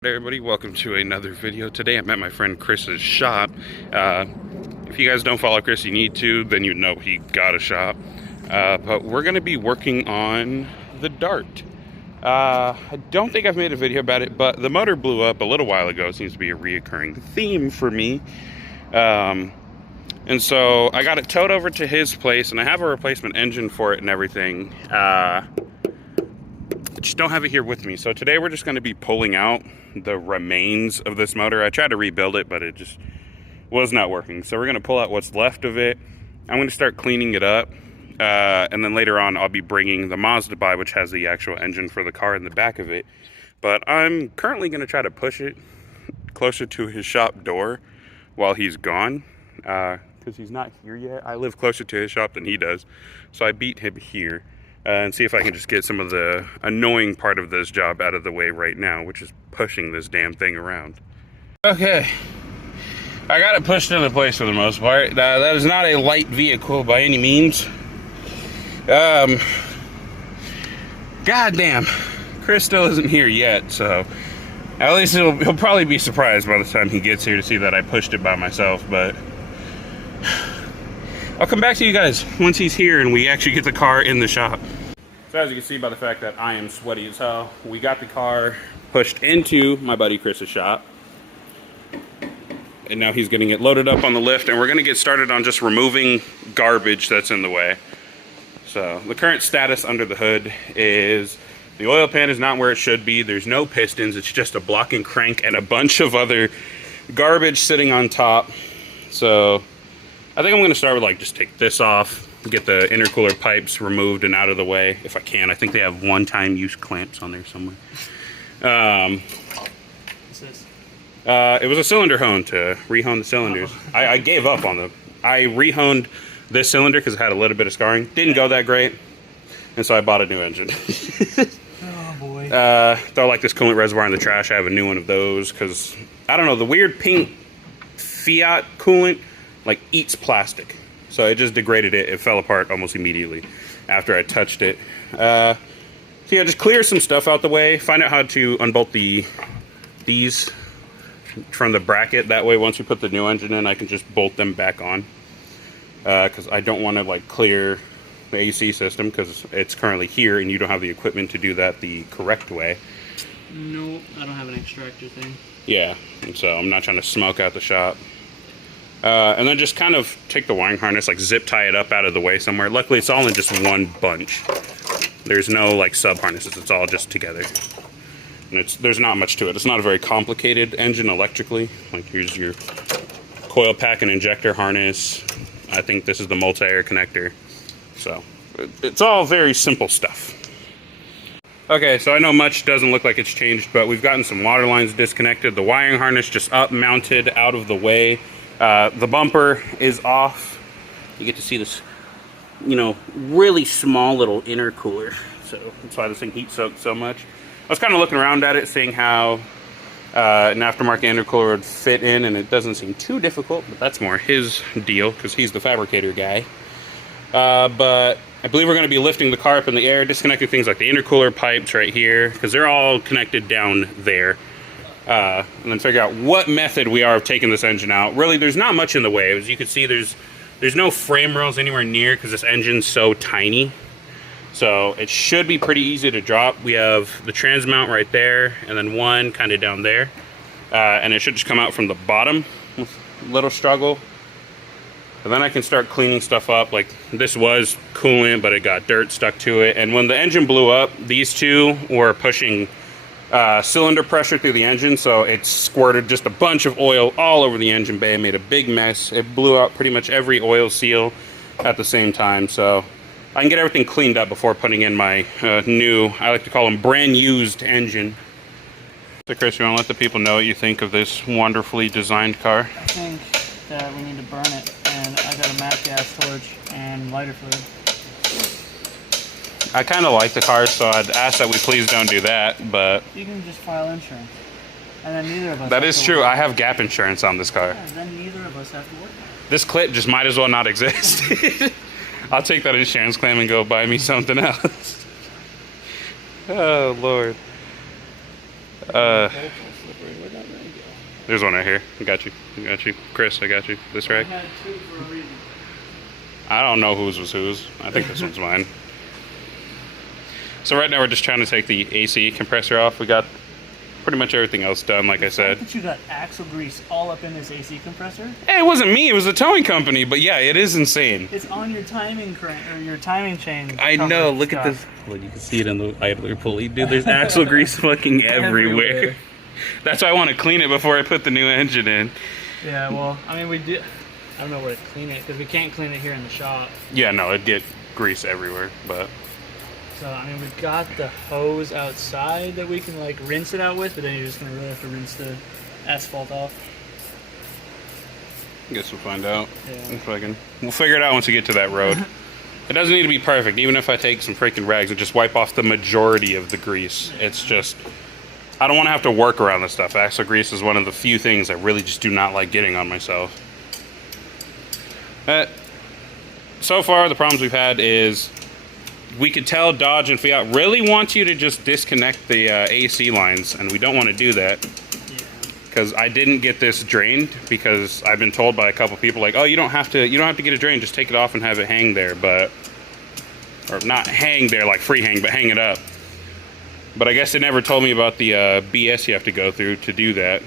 Hey everybody, welcome to another video. Today I'm at my friend Chris's shop. If you guys don't follow Chris, you need to, then you know he got a shop. But we're going to be working on the Dart. I don't think I've made a video about it, but the motor blew up a little while ago. It seems to be a reoccurring theme for me. And so I got it towed over to his place, and I have a replacement engine for it and everything. I just don't have it here with me. So today we're just going to be pulling out the remains of this motor. I tried to rebuild it, but it just was not working. So we're going to pull out what's left of it. I'm going to start cleaning it up. And then later on, I'll be bringing the Mazda by, which has the actual engine for the car in the back of it. But I'm currently going to try to push it closer to his shop door while he's gone. Because he's not here yet. I live closer to his shop than he does. So I beat him here. And see if I can just get some of the annoying part of this job out of the way right now, which is pushing this damn thing around. Okay, I got it pushed into place for the most part. That is not a light vehicle by any means. Goddamn, Chris still isn't here yet, so at least he'll probably be surprised by the time he gets here to see that I pushed it by myself, but I'll come back to you guys once he's here and we actually get the car in the shop. So as you can see by the fact that I am sweaty as hell, we got the car pushed into my buddy Chris's shop. And now he's getting it loaded up on the lift, and we're gonna get started on just removing garbage that's in the way. So the current status under the hood is the oil pan is not where it should be. There's no pistons, it's just a block and crank and a bunch of other garbage sitting on top. So I think I'm gonna start with like just take this off, get the intercooler pipes removed and out of the way if I can. I think they have one-time use clamps on there somewhere. What's this? It was a cylinder hone to re-hone the cylinders. Oh. I gave up on them. I re-honed this cylinder because it had a little bit of scarring. Didn't go that great, and so I bought a new engine. Oh boy. Throw like this coolant reservoir in the trash. I have a new one of those because I don't know, the weird pink Fiat coolant like eats plastic. So it just degraded it. It fell apart almost immediately after I touched it. So yeah, just clear some stuff out the way. Find out how to unbolt these from the bracket. That way, once we put the new engine in, I can just bolt them back on. Because I don't want to like clear the AC system because it's currently here and you don't have the equipment to do that the correct way. Nope, I don't have an extractor thing. Yeah, and so I'm not trying to smoke out the shop. And then just kind of take the wiring harness, like zip tie it up out of the way somewhere. Luckily, it's all in just one bunch. There's no like sub harnesses. It's all just together. And there's not much to it. It's not a very complicated engine electrically. Like here's your coil pack and injector harness. I think this is the multi-air connector. So it's all very simple stuff. Okay, so I know much doesn't look like it's changed, but we've gotten some water lines disconnected. The wiring harness just up mounted out of the way. The bumper is off. You get to see this, you know, really small little intercooler. So that's why this thing heat soaked so much. I was kind of looking around at it, seeing how an aftermarket intercooler would fit in, and it doesn't seem too difficult, but that's more his deal because he's the fabricator guy. But I believe we're going to be lifting the car up in the air, disconnecting things like the intercooler pipes right here because they're all connected down there. And then figure out what method we are of taking this engine out. Really, there's not much in the way. As you can see, there's no frame rails anywhere near because this engine's so tiny. So it should be pretty easy to drop. We have the trans mount right there, and then one kind of down there. And it should just come out from the bottom with a little struggle. And then I can start cleaning stuff up. Like this was coolant, but it got dirt stuck to it. And when the engine blew up, these two were pushing cylinder pressure through the engine, so it squirted just a bunch of oil all over the engine bay, made a big mess. It blew out pretty much every oil seal at the same time, so I can get everything cleaned up before putting in my new, I like to call them brand used engine. So Chris, you want to let the people know what you think of this wonderfully designed car? I think that we need to burn it, and I got a MAC gas torch and lighter fluid. I kind of like the car, so I'd ask that we please don't do that, but You can just file insurance, and then neither of us that have is to true. work. I have gap insurance on this car. Yeah, then neither of us have to work. This clip just might as well not exist. I'll take that insurance claim and go buy me something else. Oh, Lord. There's one right here. I got you. I got you. Chris, I got you. This rag. I had two for a reason. I don't know whose was whose. I think this one's mine. So right now we're just trying to take the AC compressor off. We got pretty much everything else done, like I said. But you got axle grease all up in this AC compressor. Hey, it wasn't me. It was the towing company. But yeah, it is insane. It's on your timing crank or your timing chain. I know. Look at this. Look, you can see it on the idler pulley, dude. There's axle grease fucking everywhere. That's why I want to clean it before I put the new engine in. Yeah, well, I mean, we do. I don't know where to clean it because we can't clean it here in the shop. Yeah, no, it'd get grease everywhere, but. So, I mean, we've got the hose outside that we can, like, rinse it out with, but then you're just going to really have to rinse the asphalt off. Guess we'll find out. Yeah. We'll figure it out once we get to that road. It doesn't need to be perfect. Even if I take some freaking rags and just wipe off the majority of the grease, it's just... I don't want to have to work around this stuff. Axle grease is one of the few things I really just do not like getting on myself. So far, the problems we've had is... We could tell Dodge and Fiat really want you to just disconnect the AC lines, and we don't want to do that because I didn't get this drained because I've been told by a couple people like, oh, you don't have to get it drained, just take it off and have it hang there, or not hang there like free hang, but hang it up. But I guess they never told me about the BS you have to go through to do that.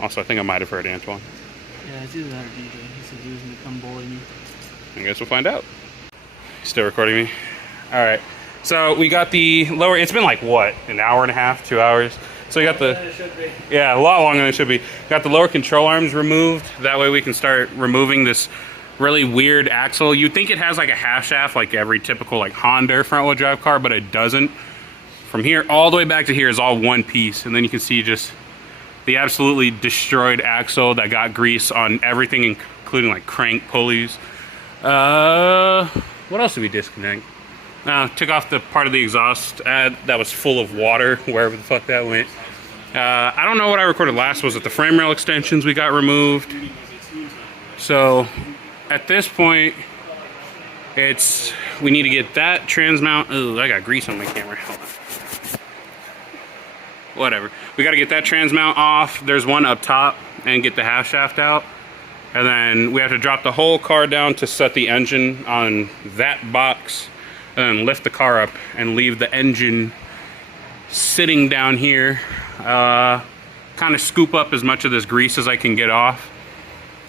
Also, I think I might have heard Antoine. Yeah, it's either that or DJ. He said he was going to come bully me. I guess we'll find out. Still recording me? All right, so we got the lower, it's been like what, an hour and a half, 2 hours? So we got yeah, a lot longer than it should be. Got the lower control arms removed. That way we can start removing this really weird axle. You'd think it has like a half shaft like every typical like Honda front wheel drive car, but it doesn't. From here all the way back to here is all one piece. And then you can see just the absolutely destroyed axle that got grease on everything, including like crank pulleys. What else did we disconnect? Took off the part of the exhaust that was full of water, wherever the fuck that went. I don't know what I recorded last. Was it the frame rail extensions we got removed? So at this point, we need to get that trans mount. Oh, I got grease on my camera. Hold on. Whatever. We got to get that trans mount off. There's one up top and get the half shaft out. And then we have to drop the whole car down to set the engine on that box. And then lift the car up and leave the engine sitting down here. Kind of scoop up as much of this grease as I can get off.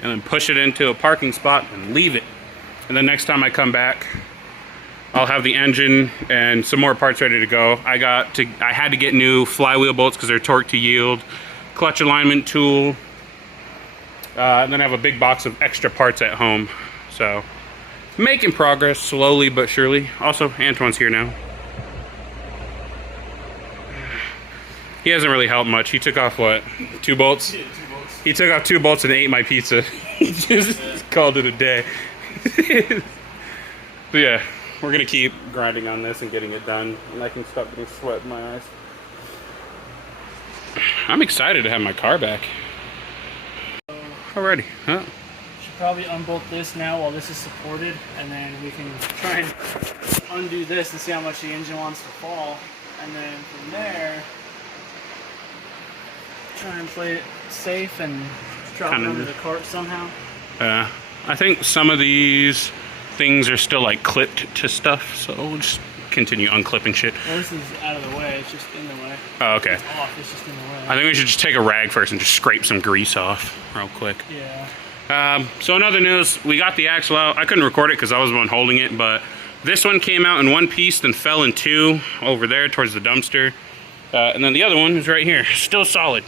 And then push it into a parking spot and leave it. And then next time I come back, I'll have the engine and some more parts ready to go. I had to get new flywheel bolts because they're torque to yield. Clutch alignment tool. And then I have a big box of extra parts at home. So... making progress, slowly but surely. Also, Antoine's here now. He hasn't really helped much. He took off, what, 2 bolts? Yeah, 2 bolts. He took off 2 bolts and ate my pizza. He just called it a day. So yeah, we're going to keep grinding on this and getting it done. And I can stop getting sweat in my eyes. I'm excited to have my car back. Alrighty, huh? Probably unbolt this now while this is supported, and then we can try and undo this and see how much the engine wants to fall, and then from there try and play it safe and drop it under the cart somehow. I think some of these things are still like clipped to stuff, so we'll just continue unclipping shit. Well, this is out of the way, it's just in the way. Oh, okay. It's off, it's just in the way. I think we should just take a rag first and just scrape some grease off real quick. Yeah. So in other news, we got the axle out. I couldn't record it because I was the one holding it, but this one came out in one piece, then fell in 2 over there towards the dumpster. And then the other one is right here, still solid.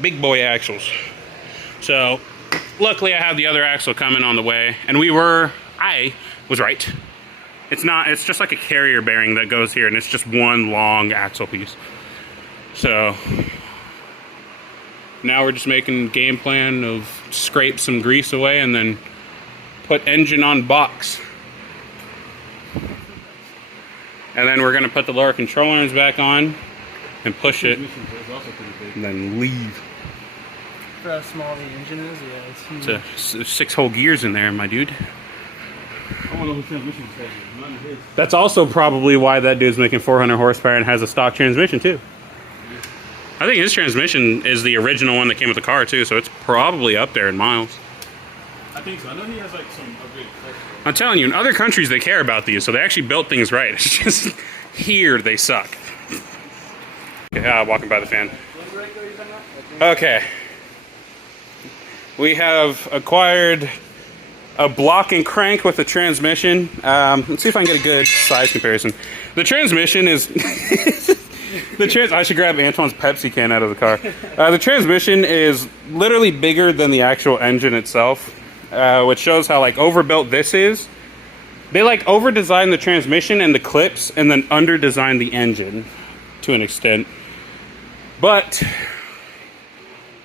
Big boy axles. So luckily I have the other axle coming on the way, and I was right. It's just like a carrier bearing that goes here, and it's just one long axle piece. So now we're just making a game plan of scrape some grease away and then put engine on box. And then we're going to put the lower control arms back on and push it and then leave. For how small the engine is, yeah, it's huge. It's 6 whole gears in there, my dude. That's also probably why that dude's making 400 horsepower and has a stock transmission too. I think his transmission is the original one that came with the car too, so it's probably up there in miles. I think so. I know he has like some upgrade clips. I'm telling you, in other countries they care about these, so they actually built things right. It's just here they suck. Okay, walking by the fan. Okay. We have acquired a block and crank with a transmission. Let's see if I can get a good size comparison. The transmission is... I should grab Antoine's Pepsi can out of the car. The transmission is literally bigger than the actual engine itself, which shows how like overbuilt this is. They like over-designed the transmission and the clips and then under-designed the engine to an extent. But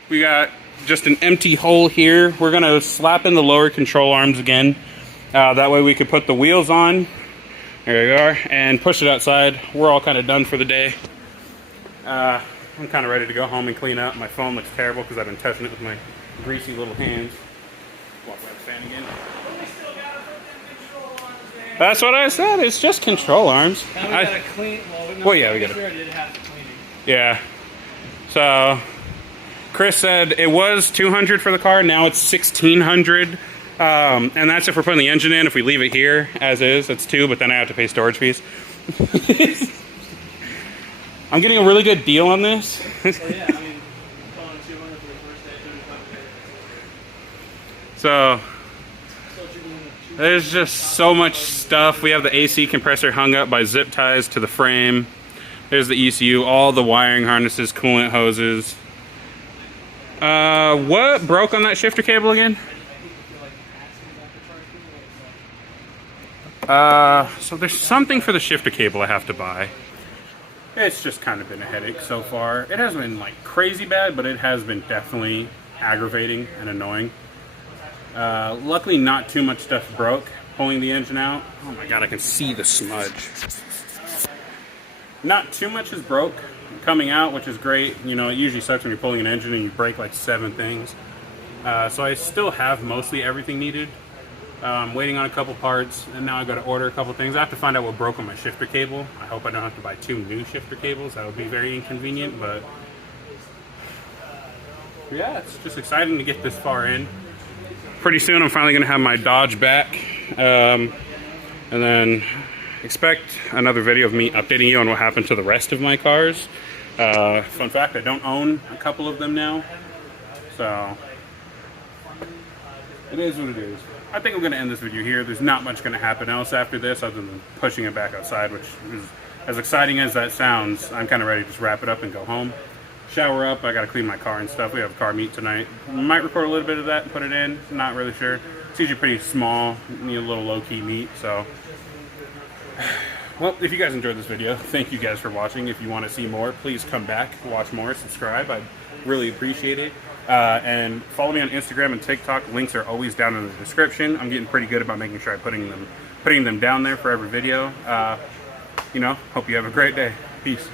we got just an empty hole here. We're gonna slap in the lower control arms again. That way we could put the wheels on. There we are, and push it outside. We're all kind of done for the day. I'm kind of ready to go home and clean up. My phone looks terrible because I've been touching it with my greasy little hands. Walk by the fan again. That's what I said. It's just control arms. Now we gotta clean. Well, yeah, we I guess gotta. we already did half the cleaning. Yeah. So, Chris said it was $200 for the car. Now it's $1,600. And that's if we're putting the engine in. If we leave it here as is, it's $200. But then I have to pay storage fees. I'm getting a really good deal on this. Well, yeah, I mean, calling $200 for the first day, $35. So. There's just so much stuff. We have the AC compressor hung up by zip ties to the frame. There's the ECU, all the wiring harnesses, coolant hoses. What broke on that shifter cable again? So there's something for the shifter cable I have to buy. It's just kind of been a headache so far. It hasn't been like crazy bad, but it has been definitely aggravating and annoying. Luckily not too much stuff broke pulling the engine out. Oh my god, I can see the smudge. Not too much is broke coming out, which is great. You know, it usually sucks when you're pulling an engine and you break like 7 things. So I still have mostly everything needed. Waiting on a couple parts, and now I got to order a couple things. I have to find out what broke on my shifter cable. I hope I don't have to buy 2 new shifter cables. That would be very inconvenient, but yeah, it's just exciting to get this far in. Pretty soon I'm finally going to have my Dodge back, and then expect another video of me updating you on what happened to the rest of my cars. Fun fact, I don't own a couple of them now, so it is what it is. I think I'm going to end this video here. There's not much going to happen else after this other than pushing it back outside, which is as exciting as that sounds. I'm kind of ready to just wrap it up and go home. Shower up, I gotta clean my car and stuff. We have car meet tonight. Might record a little bit of that and put it in. Not really sure. It's usually pretty small, need a little low-key meet, so. Well, if you guys enjoyed this video, thank you guys for watching. If you want to see more, please come back, watch more, subscribe. I'd really appreciate it. And follow me on Instagram and TikTok. Links are always down in the description. I'm getting pretty good about making sure I'm putting them down there for every video. You know, hope you have a great day. Peace.